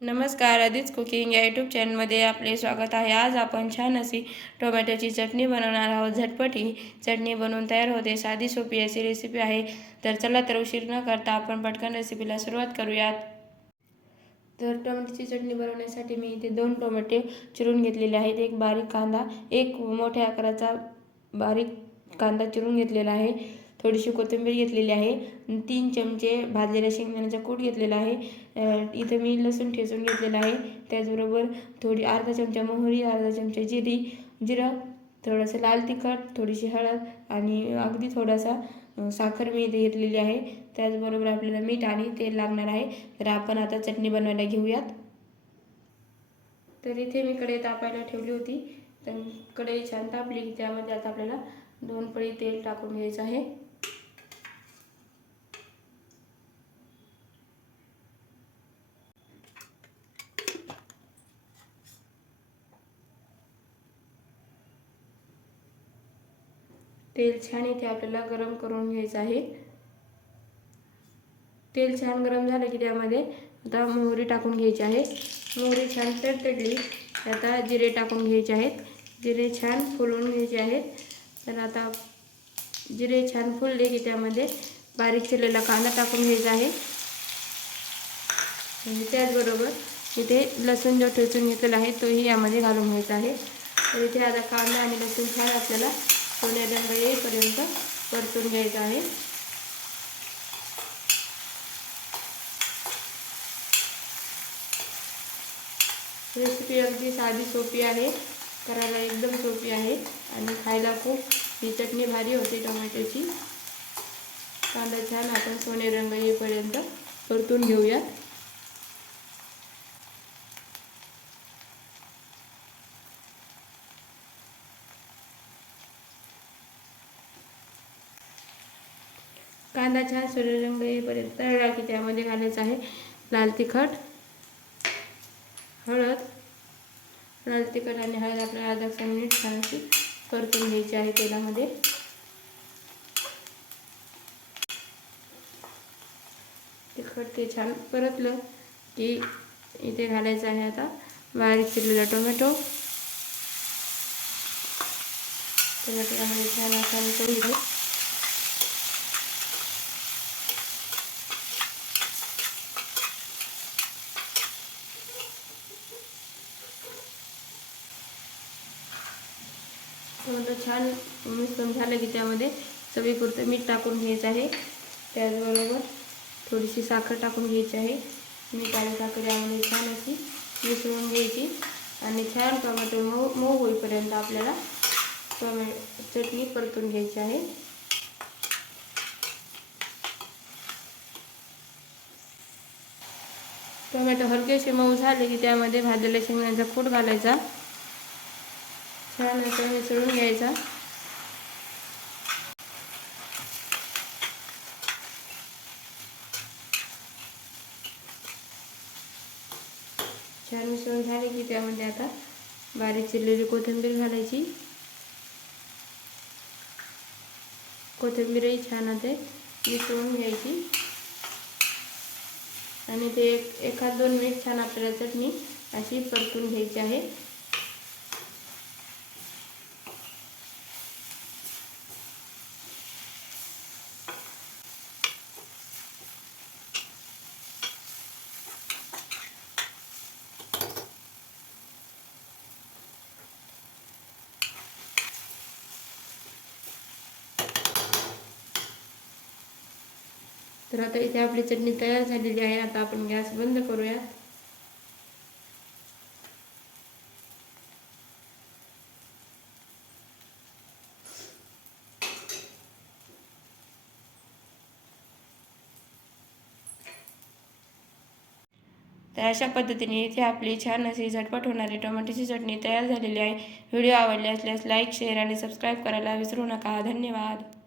नमस्कार, आदिच कुकिंग या यूट्यूब चॅनलमध्ये आपले स्वागत आहे। आज आपण छान अशी टोमॅटोची चटणी बनवणार आहोत। झटपट ही चटणी बनवून तयार होते। साधी सोपी अशी रेसिपी आहे। तर चला तर उशीर न करता आपण पटकन रेसिपीला सुरुवात करूयात। तर टोमॅटोची चटणी बनवण्यासाठी मी इथे 2 टोमॅटो चिरून घेतलेले आहेत। एक बारीक कांदा, एक मोठ्या आकाराचा बारीक कांदा चिरून घेतलेला आहे। थोडीशी कोथिंबीर घेतलेली आहे। 3 चमचे भाजलेल्या शेंगदाण्याचा कूट घेतलेला आहे। इथे मी लसूण ठेचून घेतलेला आहे। त्याचबरोबर थोडी अर्धा चमचा मोहरी, अर्धा चमचा जिरं, थोडंसं लाल तिखट, थोडीशी हळद आणि अगदी थोडासा साखर मी इथे घेतलेली आहे। त्याचबरोबर आपल्याला मीठ आणि तेल लागणार आहे। तर आपण आता चटणी बनवायला घेऊयात। तर इथे मी कढई तापायला ठेवली होती। तर कढई छान तापली की त्यामध्ये आता आपल्याला 2 पळी तेल टाकून घ्यायचं आहे। तेल छान इथे आपल्याला गरम करून घ्यायचं आहे। तेल छान गरम झालं की त्यामध्ये आता मोहरी टाकून घ्यायची आहे। मोहरी छान तडतडली आता जिरे टाकून घ्यायचे आहेत। जिरे छान फुलवून घ्यायचे आहेत। तर आता जिरे छान फुलले की त्यामध्ये बारीक चिरलेला कांदा टाकून घ्यायचा आहे। आणि त्याचबरोबर इथे लसूण जो ठेचून घेतलेला आहे तोही यामध्ये घालून घ्यायचा आहे। तर इथे आता कांदा आणि लसूण छान आपल्याला सोनेरी रंग येईपर्यंत परतून घ्यायचा आहे। रेसिपी अगदी साधी सोपी आहे, करायला एकदम सोपी आहे आणि खायला खूप ही चटणी भारी होते टोमॅटोची। कांदा छान आपण सोनेरी रंग येईपर्यंत परतून घेऊया। कांदा छान सोनेरी रंग येईपर्यंत तळला की त्यामध्ये घालायचं आहे लाल तिखट, हळद। लाल तिखट आणि हळद आपल्याला अर्धा मिनिट छान अशी परतून घ्यायची आहे तेलामध्ये। तिखट ते छान परतलं की इथे घालायचं आहे आता बारीक चिरलेला टोमॅटो। टोमॅटोमध्ये छान असा करून घ्या। टोमॅटो छान मिश्रण झालं की त्यामध्ये चवीपुरतं मीठ टाकून घ्यायचं आहे। त्याचबरोबर थोडीशी साखर टाकून घ्यायची आहे। मीठ आणि साखर यामध्ये छान अशी मिसळून घ्यायची आणि छान टोमॅटो मऊ होईपर्यंत आपल्याला चटणी परतून घ्यायची आहे। टोमॅटो हलकेसे मऊ झाले की त्यामध्ये भाजलेल्या शेंगदाण्याचा कूट घालायचा, छान असं मिसळून घ्यायचा। छान मिसळून झाले की त्यामध्ये आता बारीक चिरलेली कोथिंबीर घालायची। कोथिंबीरही छान आता मिसळून घ्यायची आणि ते एखाद 2 मिनिट छान आपल्याला चटणी अशी परतून घ्यायची आहे। तर आता इथे आपली चटणी तयार झालेली आहे। आता आपण गॅस बंद करूया। तर अशा पद्धतीने इथे आपली छान अशी झटपट होणारी टोमॅटोची चटणी तयार झालेली आहे। व्हिडिओ आवडले असल्यास लाईक, शेअर आणि सबस्क्राईब करायला विसरू नका। धन्यवाद।